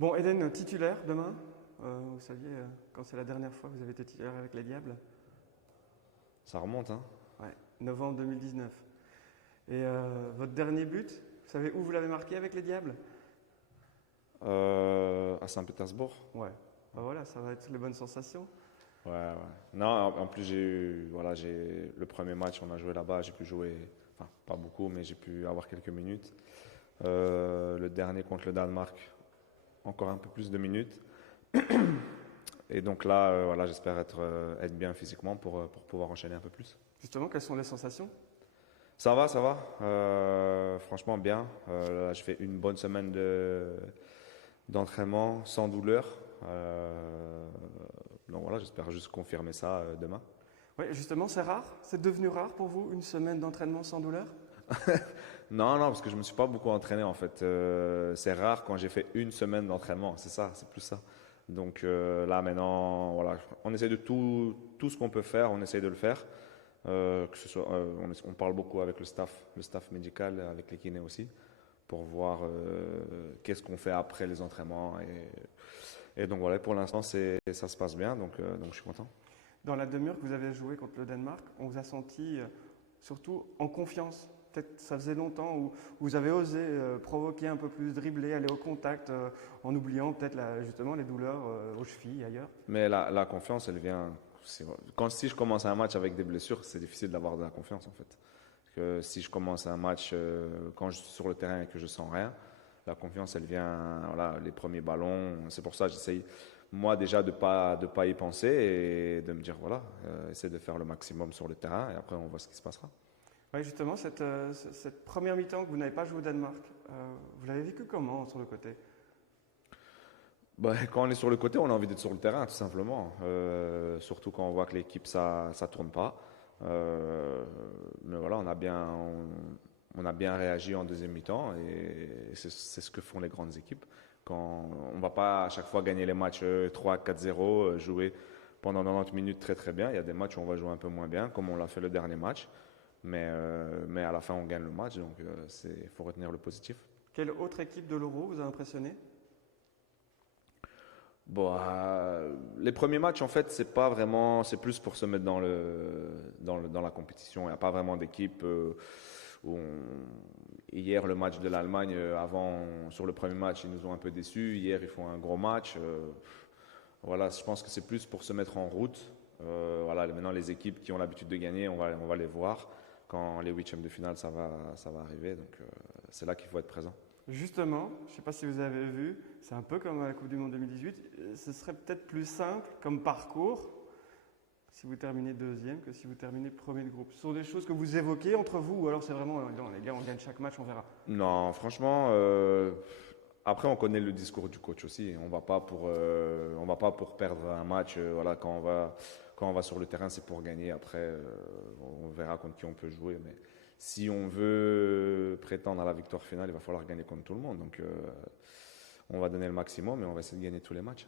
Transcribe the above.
Bon, Eden, titulaire demain. Vous saviez, quand c'est la dernière fois que vous avez été titulaire avec les Diables? Ça remonte, hein? Ouais, novembre 2019. Et votre dernier but, vous savez où vous l'avez marqué avec les Diables? À Saint-Pétersbourg. Ouais. Bah voilà, ça va être les bonnes sensations. Ouais, ouais. Non, en plus le premier match, on a joué là-bas, j'ai pu jouer, enfin pas beaucoup, mais j'ai pu avoir quelques minutes. Le dernier contre le Danemark, encore un peu plus de minutes. Et donc là, voilà, j'espère être bien physiquement pour pouvoir enchaîner un peu plus. Justement, quelles sont les sensations? Ça va, ça va. Franchement, bien. Là, je fais une bonne semaine d'entraînement sans douleur. Donc voilà, j'espère juste confirmer ça demain. Oui, justement, c'est rare. C'est devenu rare pour vous, une semaine d'entraînement sans douleur? Non, non, parce que je me suis pas beaucoup entraîné en fait. C'est rare quand j'ai fait une semaine d'entraînement, c'est ça, c'est plus ça. Donc là maintenant, voilà, on essaie de tout ce qu'on peut faire, on essaie de le faire. Que ce soit, on parle beaucoup avec le staff médical, avec les kinés aussi, pour voir qu'est-ce qu'on fait après les entraînements. Et donc voilà, pour l'instant, ça se passe bien, donc je suis content. Dans la demi-heure que vous avez joué contre le Danemark, on vous a senti surtout en confiance. Peut-être ça faisait longtemps où vous avez osé provoquer un peu plus, dribbler, aller au contact, en oubliant peut-être justement les douleurs aux chevilles ailleurs. Mais la confiance, elle vient. Si je commence un match avec des blessures, c'est difficile d'avoir de la confiance en fait. Parce que si je commence un match quand je suis sur le terrain et que je sens rien, la confiance, elle vient, voilà, les premiers ballons. C'est pour ça que j'essaye, moi déjà, de pas y penser et de me dire, voilà, essayer de faire le maximum sur le terrain et après on voit ce qui se passera. Oui, justement, cette première mi-temps que vous n'avez pas joué au Danemark, vous l'avez vécu comment sur le côté? Bah, quand on est sur le côté, on a envie d'être sur le terrain, tout simplement. Surtout quand on voit que l'équipe, ça tourne pas. Mais voilà, on a bien réagi en deuxième mi-temps et c'est ce que font les grandes équipes. Quand on va pas à chaque fois gagner les matchs 3-4-0, jouer pendant 90 minutes très très bien. Il y a des matchs où on va jouer un peu moins bien, comme on l'a fait le dernier match. Mais à la fin, on gagne le match, donc il faut retenir le positif. Quelle autre équipe de l'Euro vous a impressionné? Bon, les premiers matchs, en fait, c'est pas vraiment, c'est plus pour se mettre dans la compétition. Il n'y a pas vraiment d'équipe hier, le match de l'Allemagne, sur le premier match, ils nous ont un peu déçus. Hier, ils font un gros match. Voilà, je pense que c'est plus pour se mettre en route. Voilà, maintenant, les équipes qui ont l'habitude de gagner, on va les voir quand les huitièmes de finale, ça va arriver. Donc, c'est là qu'il faut être présent. Justement, je ne sais pas si vous avez vu, c'est un peu comme à la Coupe du Monde 2018, ce serait peut-être plus simple comme parcours si vous terminez deuxième que si vous terminez premier de groupe. Ce sont des choses que vous évoquez entre vous ou alors c'est vraiment, non les gars, on gagne chaque match, on verra. Non, franchement, après on connaît le discours du coach aussi. On va pas pour perdre un match. Voilà, quand on va sur le terrain, c'est pour gagner. Après, on verra contre qui on peut jouer. Mais si on veut prétendre à la victoire finale, il va falloir gagner contre tout le monde. Donc, on va donner le maximum et on va essayer de gagner tous les matchs.